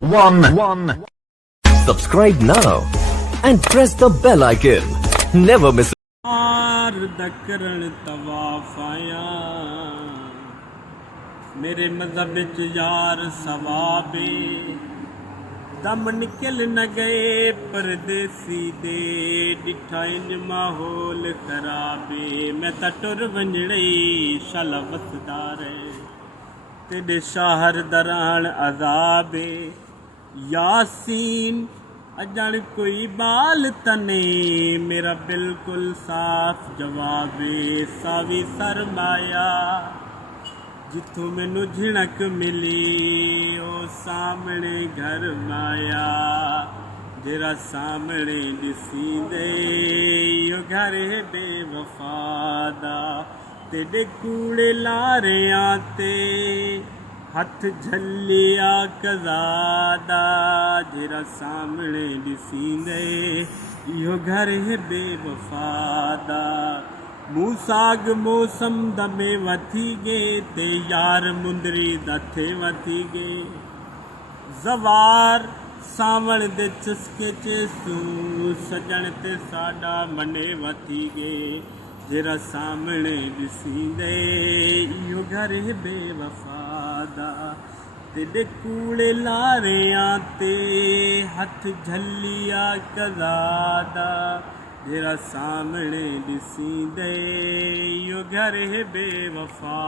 one. Subscribe now and press the bell icon. Never miss करन तवाफाया मेरे मज़हब च यार सवाबे दम निकल न गए परदेसी दे डिठा इंज माहौल खराबे मैं ता टुर वंजड़ई शाला वसदार तेरे शाहर दरान अजाबे यासीन अजण कोई बाल तने मेरा बिल्कुल साफ जवाबे सावी सरमाया जिथों मैनू झिणक मिली ओ सामने घर माया जेरा सामने दिसींदे ओ घर बेवफादा तेरे कूड़े लारियां ते हथ झलिया कज़ादा जेरा सामने दिसींदे इहो घर है बेवफादा मूसाग मौसम दमे वथी गे ते यार मुंदरी दथे वथी गे ज़वार सावण दे चस्के चेसू सजण ते साडा मने वथी गे जेरा सामने दिसींदे इहो घर है बेवफादा तेरे कूड़े लारियां ते हथ झलिया कज़ादा जेरा सामने दिसींदे इहो घर है बेवफा।